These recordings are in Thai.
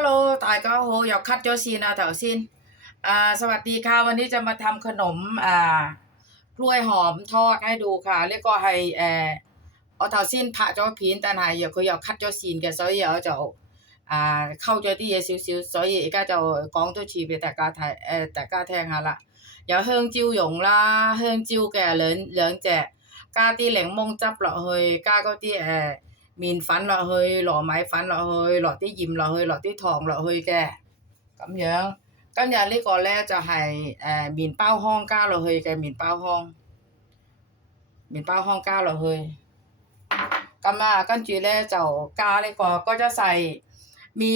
Hello 大家好又 cut 咗線啊頭先อ่าสวัสดีค่ะ วันนี้จะมาทำขนมอ่ากล้วยหอมทอดให้ดูค่ะ呢個係誒我頭先拍咗片，但係又佢又 cut 咗線嘅，所以我就啊溝咗啲嘢少少，所以而家就講多次俾大家睇誒、大家聽下啦。有香蕉蓉啦，香蕉嘅兩兩隻，加啲檸檬汁落去，加嗰啲誒麵 miền phán là hơi lọ máy phán là hơi lọ tí dìm là hơi lọ tí thòng là hơi kè cảm nhận cảm nhận lý có lẽ cho hay à, miền bao hong cao là hơi kè miền bao hong miền bao hong cao là hơi cảm à căn chuyện lẽ cháu ca lý có có cho xài มี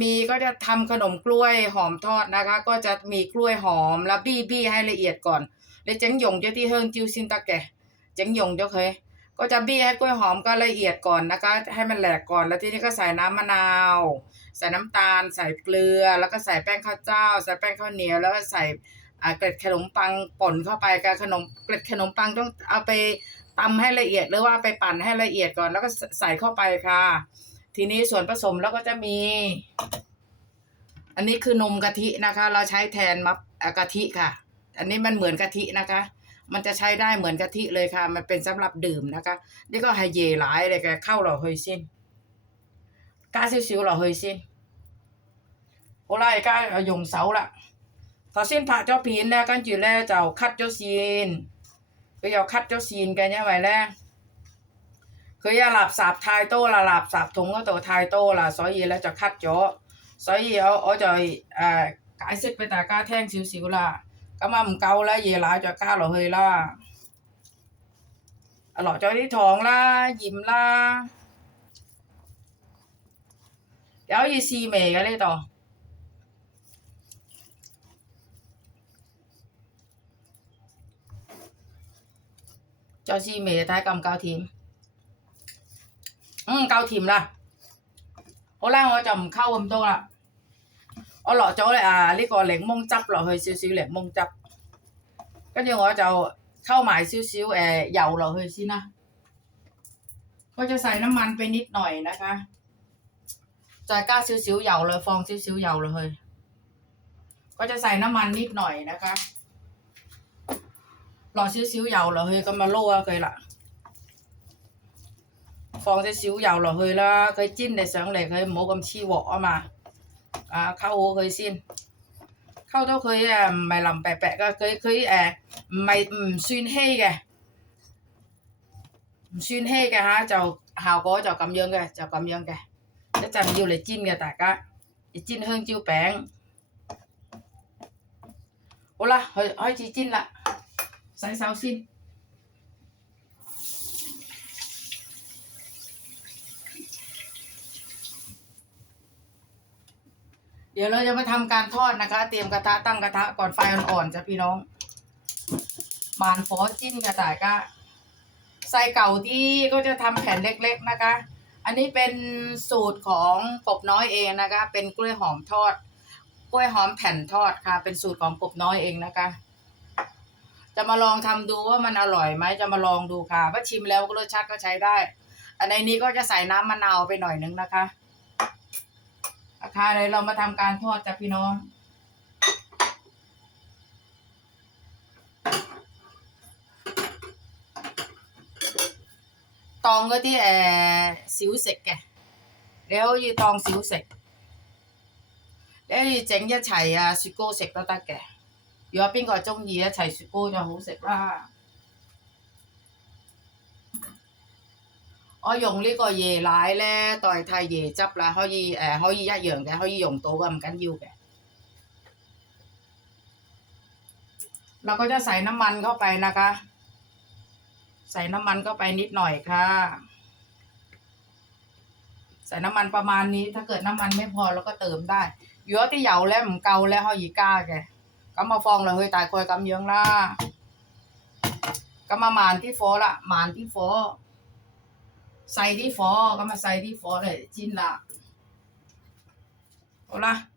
มีก็จะทำขนมกล้วยหอมทอดนะคะ ก็จะมีกล้วยหอมแล้วบี้บี้ให้ละเอียดก่อนแล้วเจังหยงเจ้าที่เฮิร์นจิวซินตะแกเจังหยงเจ้าเคย ก็จะบี้ให้กล้วยหอมก็ละเอียดก่อนนะคะ ให้มันแหลกก่อนแล้วทีนี้ก็ใส่น้ำมะนาว ใส่น้ำตาล ใส่เกลือ แล้วก็ใส่แป้งข้าวเจ้า ใส่แป้งข้าวเหนียวแล้วก็ใส่เกล็ดขนมปังป่นเข้าไปกับขนมเกล็ดขนมปังต้องเอาไปตำให้ละเอียดหรือว่าไปปั่นให้ละเอียดก่อนแล้วก็ใส่เข้าไปค่ะ ทีนี้ส่วนผสมแล้วก็จะมี อันนี้คือนมกะทินะคะ เราใช้แทนมะกะทิค่ะ อันนี้มันเหมือนกะทินะคะ มันจะใช้ได้เหมือนกะทิเลยค่ะ มันเป็นสำหรับดื่มนะคะ นี่ก็ไฮเยหลายเลยแกเข้าหล่อเฮยซินก้าซิวๆหล่อเฮยซินโอไลก้ายงเสาละทอเส้นผ่าเจ้าพีนนะกันจืดแล้วเจ้าคัดเจ้าซีนก็อยาวคัดเจ้าซีนกันเนี่ยไว้แล้วคือยาหลับสาบทายโตละหลับสาบทงก็โตทายโตละซอยยีแล้วจะคัดเจาะซอยยีเอาเอาจอยอ่ากายเสร็จไปแต่ก้าแท่งซิวๆละ 咁啊唔夠咧，椰奶就加落去啦。啊落咗啲糖啦、鹽啦。有可以試味嘅呢度。再試味睇下夠唔夠甜。嗯，夠甜啦。好啦，我就唔溝咁多啦。 我落咗啊呢、個檸檬汁落去，少少檸檬汁。跟住我就溝埋少少誒油落去先啦。ก็จะใส่น้ำมันไปนิดหน่อยนะคะ 再加少少油啦，放少少油落去，ก็จะใส่น้ำมันนิดหน่อยนะคะ落少少油落去，咁啊撈下佢啦，放啲少油落去啦，佢煎嚟上嚟佢唔好咁黐鑊啊嘛， 啊溝好佢先，溝到佢誒唔係腍白白嘅，佢佢誒唔係唔算稀嘅，唔算稀嘅嚇，就效果就咁樣嘅，就咁樣嘅。一陣要嚟煎嘅，大家要煎香蕉餅。好啦，去開始煎啦，洗手先。 เดี๋ยวเราจะมาทำการทอดนะคะ เตรียมกระทะตั้งกระทะก่อนไฟอ่อนๆจ้ะพี่น้องมานฟอจิ้นกระต่ายก็ใส่เก่าที่ก็จะทำแผ่นเล็ก ๆนะคะ อันนี้เป็นสูตรของกบน้อยเองนะคะ เป็นกล้วยหอมทอด กล้วยหอมแผ่นทอดค่ะ เป็นสูตรของกบน้อยเองนะคะ จะมาลองทำดูว่ามันอร่อยไหมจะมาลองดูค่ะว่าชิมแล้วรสชาติก็ใช้ได้ อันในนี้ก็จะใส่น้ำมะนาวไปหน่อยนึงนะคะ นะคะเลยเรามาทำการทอดจ้ะพี่น้อง 当嗰啲诶小食嘅，你可以当小食，你可以整一齐啊雪糕食都得嘅。如果边个中意一齐雪糕就好食啦。 我用呢个椰奶咧代替椰汁啦，可以诶、呃、可以一样嘅，可以用到嘅，唔紧要嘅。เราก็จะใส่น้ำมันเข้าไปนะคะ ใส่น้ำมันเข้าไปนิดหน่อยค่ะ ใส่น้ำมันประมาณนี้ ถ้าเกิดน้ำมันไม่พอเราก็เติมได้如果啲油咧唔够咧可以加嘅，咁我放落去大概咁样啦。咁啊慢啲火啦，慢啲火， 細啲火，咁啊細啲火嚟煎啦。好啦，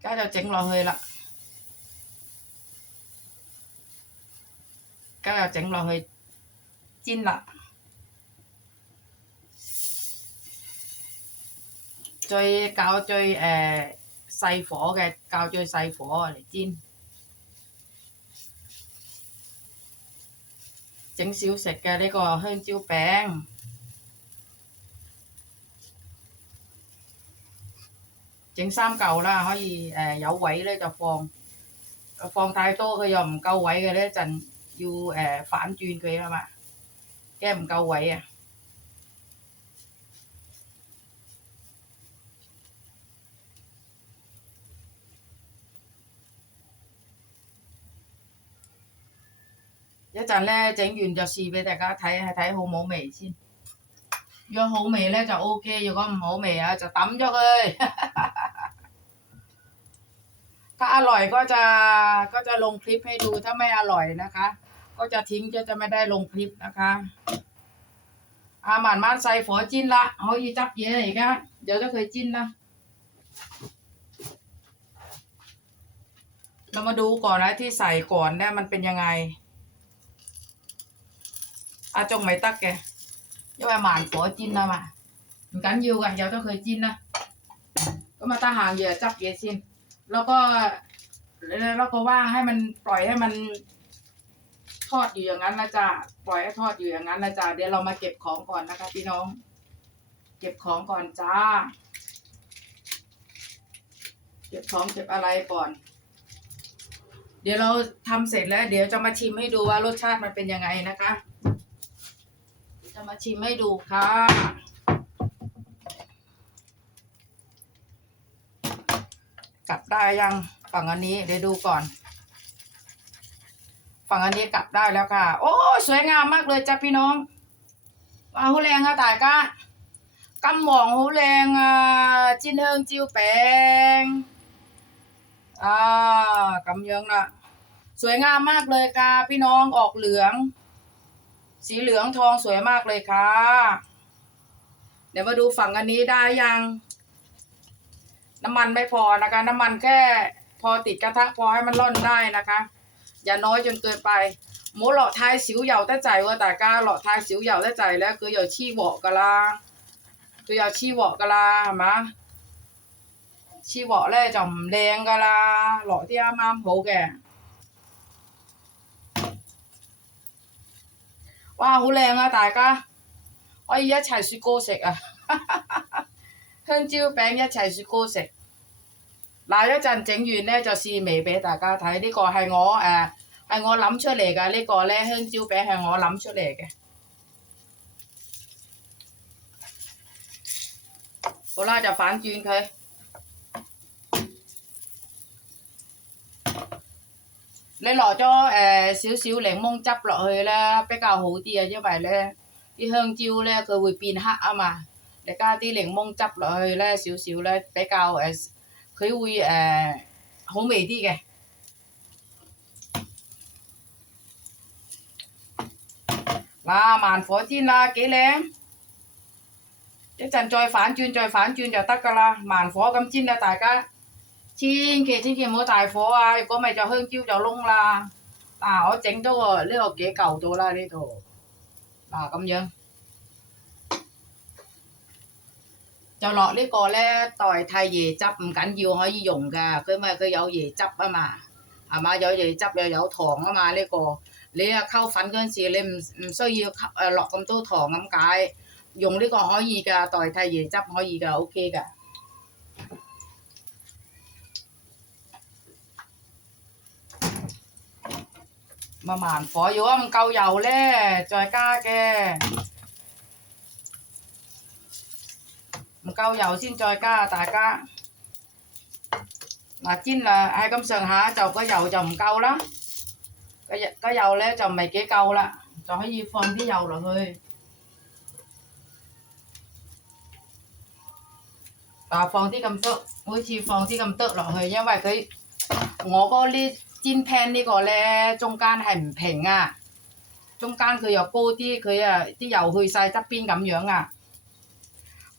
而家就整落去啦。而家又整落去煎啦。 最搞最誒細火嘅，搞最細火嚟煎， 整小食嘅呢個香蕉餅。整三嚿啦，可以誒、呃、有位咧就放，放太多佢又唔夠位嘅呢一陣要誒、呃、反轉佢啊嘛，驚唔夠位啊！ 一阵咧整完就试俾大家睇，系睇好冇味先。如果好味咧就 O K，如果唔好味啊就抌咗佢。ถ้าอร่อยก็จะก็จะลงคลิปให้ดูถ้าไม่อร่อยนะคะ ก็จะทิ้งจะจะไม่ได้ลงคลิปนะคะอาหมานมานใส่ฝอจิ้นละเขาอีจับเยอะอีกอะเดี๋ยวจะเคยจิ้นนะเรามาดูก่อนนะที่ใส่ก่อนเนี่ยมันเป็นยังไง à trong mày tắc kìa nhưng mà màn của chín đâu mà mình cắn nhiều gần nhau tao khởi ก็มาตาหางเหยื่อจับเหยื่อชินแล้วก็แล้วก็ว่าให้มันปล่อยให้มันทอดอยู่อย่างนั้นนะจ๊ะปล่อยให้ทอดอยู่อย่างนั้นนะจ๊ะเดี๋ยวเรามาเก็บของก่อนนะคะ พี่น้อง เก็บของก่อนจ้า เก็บของเก็บอะไรก่อน เดี๋ยวเราทำเสร็จแล้ว เดี๋ยวจะมาชิมให้ดูว่ารสชาติมันเป็นยังไงนะคะ จะมาชิมให้ดูค่ะ กลับได้ยังฝั่งอันนี้เดี๋ยวดูก่อน ฝั่งอันนี้กลับได้แล้วค่ะ โอ้สวยงามมากเลยจ้ะพี่น้องว้าวหูแรงค่ะตายก้ากำหม่องหูแรงอะจินเฮิงจิวแปงอ่ากำเยิงน่ะ สวยงามมากเลยค่ะพี่น้องออกเหลือง สีเหลืองทองสวยมากเลยค่ะ เดี๋ยวมาดูฝั่งอันนี้ได้ยัง น้ำมันไม่พอนะคะ น้ำมันแค่พอติดกระทะพอให้มันร่อนได้นะคะ อย่าน้อยจนเกินไปหมูหล่อท้ายสิวเหยาแต่ใจว่าแต่ก้าหล่อท้ายสิวเหยาแต่ใจแล้วคือเหยาชี้เหวาะกะลาคือเหยาชี้เหวาะกะลาหมชี้เหวาะแล้วจอมแดงกะลาหล่อที่อามามโหแก่ 哇，好靚啊！大家可以一齊雪糕食啊！香蕉餅一齊雪糕食。嗱，一陣整完咧就試味俾大家睇。呢、個係我誒係、我諗出嚟㗎，呢個咧香蕉餅係我諗出嚟嘅。好啦，就反轉佢。 你落咗誒少少檸檬汁落去咧，比較好啲啊，因為咧啲香蕉咧佢會變黑啊嘛。你加啲檸檬汁落去咧，少少咧比較誒，佢、會誒、好味啲嘅。嗱，慢火煎啦，幾靚！一陣再反轉，再反轉就得㗎啦。慢火咁煎啊，大家 千祈千祈唔好大火啊！如果咪就香蕉就燶啦。嗱、我整咗個呢、個幾嚿到啦呢度。嗱咁樣。就落呢個咧代替椰汁唔緊要，可以用㗎。佢咪佢有椰汁啊嘛，係嘛？有椰汁又有糖啊嘛。呢、個你啊溝粉嗰陣時，你唔唔需要溝誒落咁多糖咁解，用呢個可以㗎，代替椰汁可以㗎，OK 㗎。 咪慢火，如果唔夠油咧，再加嘅。唔夠油先再加，大家嗱煎啊，係咁上下就個油就唔夠啦，個油個油咧就唔係幾夠啦，就可以放啲油落去。啊，放啲咁多，好似放啲咁多落去，因為佢我嗰啲 煎 pan 呢个咧中间系唔平啊，中间佢又高啲，佢啊啲油去晒侧边咁样啊。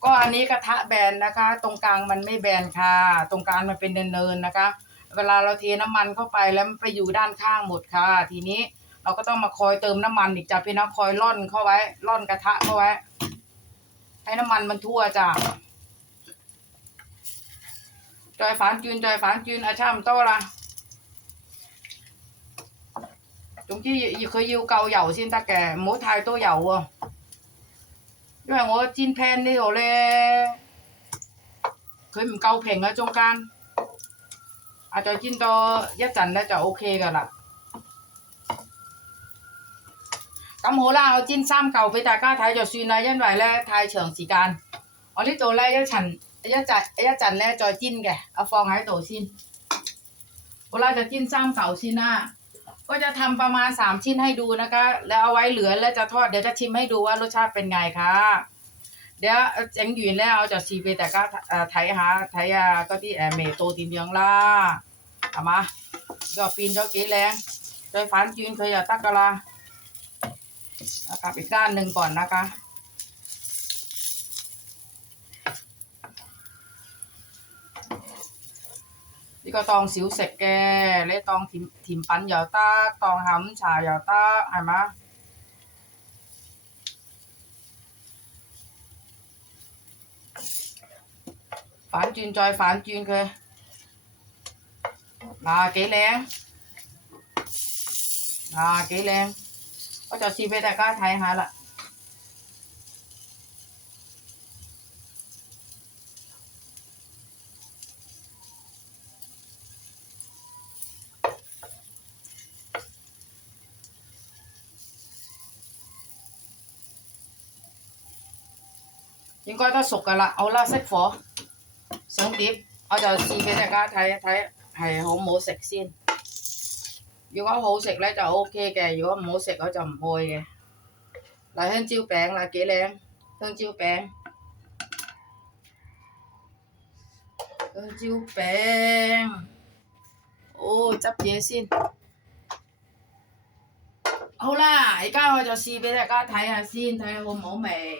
ก็อันนี้กระทะแบนนะคะ ตรงกลางมันไม่แบนค่ะ ตรงกลางมันเป็นเนินๆนะคะ เวลาเราเทน้ำมันเข้าไปแล้วมันไปอยู่ด้านข้างหมดค่ะ ทีนี้เราก็ต้องมาคอยเติมน้ำมันอีกจ้ะพี่น้องคอยร่อนเข้าไว้ร่อนกระทะเข้าไว้ ให้น้ำมันมันทั่วจ้ะ 再反转，再反转啊，差唔多啦。 總之要佢要夠油先得嘅，唔好太多油喎、因為我煎 pan 呢度咧，佢唔夠平啊中間，啊再煎多一陣咧就 O K 噶啦。咁好啦，我煎三嚿俾大家睇就算啦，因為咧太長時間。我呢度咧一層一陣一陣咧再煎嘅，我放喺度先。好啦，就煎三嚿先啦 ก็จะทำประมาณสามชิ้นให้ดูนะคะ แล้วเอาไว้เหลือแล้วจะทอดเดี๋ยวจะชิมให้ดูว่ารสชาติเป็นไงคะเดี๋ยวเจ๋งหยู่แล้วเอาจะชีไปแต่ก็ไทยหาไทยอะก็ที่แอเมโตติมยังล่ะเอามาเดอกปีนดอกเก๋แรงโดยฝันจีนเคยอยากตักกะลาเอากลับอีกด้านหนึ่งก่อนนะคะ 呢個當小食嘅，你當甜甜品又得，當下午茶又得，係嘛？反轉再反轉佢，嗱幾靚，嗱幾靚，我就試俾大家睇下啦。 應該都熟噶啦，好啦，熄火，上碟，我就試俾大家睇一睇係好唔好食先。如果好食咧就 O K 嘅，如果唔好食我就唔愛嘅。嗱，香蕉餅啦，幾靚，香蕉餅，香蕉餅，哦，執嘢先。好啦，而家我就試俾大家睇下先，睇下好唔好味。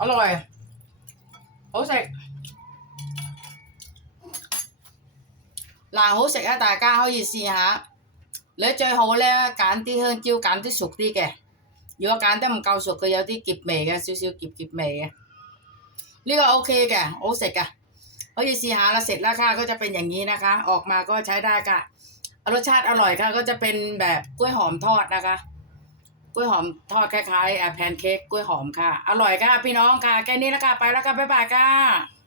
อร่อย好食。嗱，好食啊！大家可以試下。你最好咧揀啲香蕉，揀啲熟啲嘅。如果揀得唔夠熟，佢有啲澀味嘅，少少澀澀味嘅。呢個 OK 嘅，好食嘅，可以試下啦。เสร็จแล้วค่ะก็จะเป็นอย่างนี้นะคะ ออกมาก็ใช้ได้ค่ะรสชาติอร่อยค่ะ ก็จะเป็นแบบกล้วยหอมทอดนะคะ กล้วยหอมทอดคล้ายๆแพนเค้กกล้วยหอมค่ะ อร่อยค่ะ พี่น้องค่ะ แค่นี้แล้วค่ะ ไปแล้วค่ะ บ๊ายบายค่ะ